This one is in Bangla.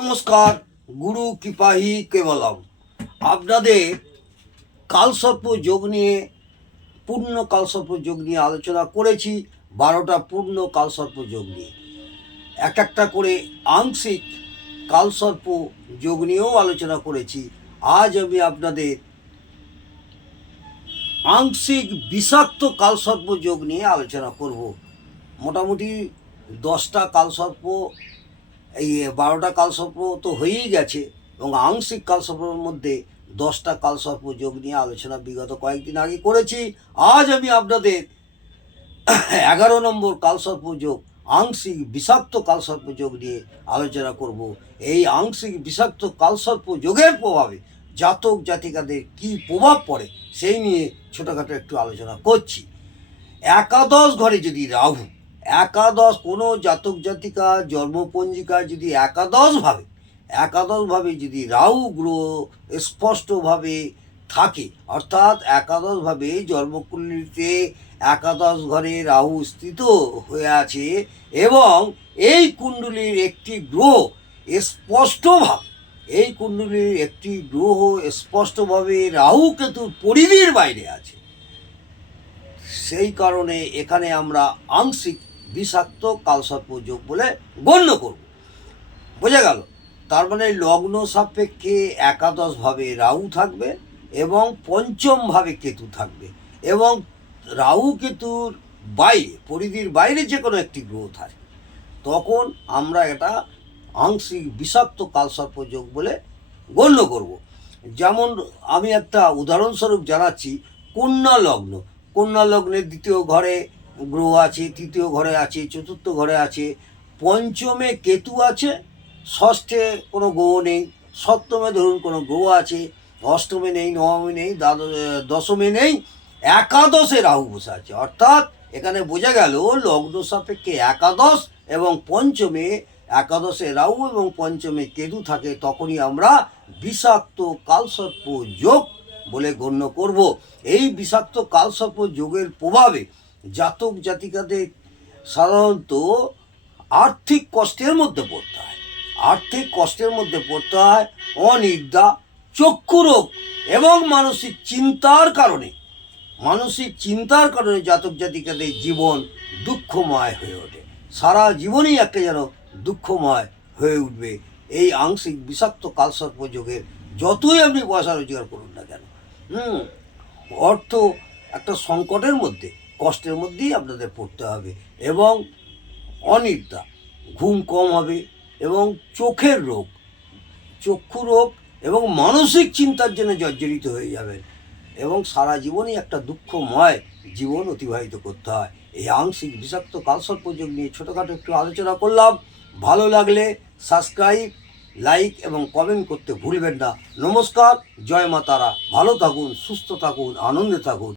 নমস্কার, গুরু কৃপাহি কেবলম। আপনাদের কালসর্প যোগ নিয়ে পূর্ণ কালসর্প যোগ নিয়ে আলোচনা করেছি। 12টা পূর্ণ কালসর্প যোগ নিয়ে একটা করে আংশিক কালসর্প যোগ নিয়েও আলোচনা করেছি। আজ আমি আপনাদের আংশিক বিষাক্ত কালসর্প যোগ নিয়ে আলোচনা করব। মোটামুটি 10টা কালসর্প, এই 12টা কালসর্প তো হয়েই গেছে, এবং আংশিক কালসর্পের মধ্যে 10টা কালসর্প যোগ নিয়ে আলোচনা বিগত কয়েকদিন আগে করেছি। আজ আমি আপনাদের 11 নম্বর কালসর্প যোগ, আংশিক বিষাক্ত কালসর্প যোগ নিয়ে আলোচনা করব। এই আংশিক বিষাক্ত কালসর্প যোগের প্রভাবে জাতক জাতিকাদের কি প্রভাব পড়ে সেই নিয়ে ছোটোখাটো একটু আলোচনা করছি। একাদশ ঘরে যদি রাহু, একাদশ কোনো জাতক জাতিকা জন্মপঞ্জিকায় যদি একাদশভাবে যদি রাহু গ্রহ স্পষ্টভাবে থাকে, অর্থাৎ একাদশভাবে জন্মকুণ্ডলিতে একাদশ ঘরে রাহু স্থিত হয়ে আছে, এবং এই কুণ্ডলীর একটি গ্রহ স্পষ্টভাবে রাহু কেতুর পরিধির বাইরে আছে, সেই কারণে এখানে আমরা আংশিক বিষাক্ত কালসর্প যোগ বলে গণ্য করব। বোঝা গেল? তার মানে লগ্ন সাপেক্ষে একাদশভাবে রাহু থাকবে এবং পঞ্চমভাবে কেতু থাকবে, এবং রাহু কেতুর বাইরে, পরিধির বাইরে যে কোনো একটি গ্রহ থাকবে, তখন আমরা এটা আংশিক বিষাক্ত কালসর্প যোগ বলে গণ্য করব। যেমন আমি একটা উদাহরণস্বরূপ জানাচ্ছি। কন্যা লগ্নের দ্বিতীয় ঘরে গ্রহ আছে, তৃতীয় ঘরে আছে, চতুর্থ ঘরে আছে, পঞ্চমে কেতু আছে, ষষ্ঠে কোনো গ্রহ নেই, সপ্তমে ধরুন কোনো গ্রহ আছে, অষ্টমে নেই, নবমে নেই, দশমে নেই, একাদশে রাহু বসে আছে। অর্থাৎ এখানে বোঝা গেল লগ্ন সাপেক্ষে একাদশ এবং পঞ্চমে, একাদশে রাহু এবং পঞ্চমে কেতু থাকে, তখনই আমরা বিষাক্ত কালসর্প যোগ বলে গণ্য করব। এই বিষাক্ত কালসর্প যোগের প্রভাবে জাতক জাতিকাদের সাধারণত আর্থিক কষ্টের মধ্যে পড়তে হয়, অনিদ্রা, চক্ষু রোগ এবং মানসিক চিন্তার কারণে জাতক জাতিকাদের জীবন দুঃখময় হয়ে ওঠে। সারা জীবনই একটা যেন দুঃখময় হয়ে উঠবে এই আংশিক বিষাক্ত কালসর্প যোগের। যতই আপনি পয়সা রোজগার করুন না কেন, অর্থ একটা সংকটের মধ্যে, কষ্টের মধ্যেই আপনাদের পড়তে হবে, এবং অনিদ্রা, ঘুম কম হবে, এবং চক্ষু রোগ এবং মানসিক চিন্তার জন্য জর্জরিত হয়ে যাবেন, এবং সারা জীবনই একটা দুঃখময় জীবন অতিবাহিত করতে হয়। এই আংশিক বিষাক্ত কালসর্প যোগ নিয়ে ছোটোখাটো একটু আলোচনা করলাম। ভালো লাগলে সাবস্ক্রাইব, লাইক এবং কমেন্ট করতে ভুলবেন না। নমস্কার, জয় মা তারা। ভালো থাকুন, সুস্থ থাকুন, আনন্দে থাকুন।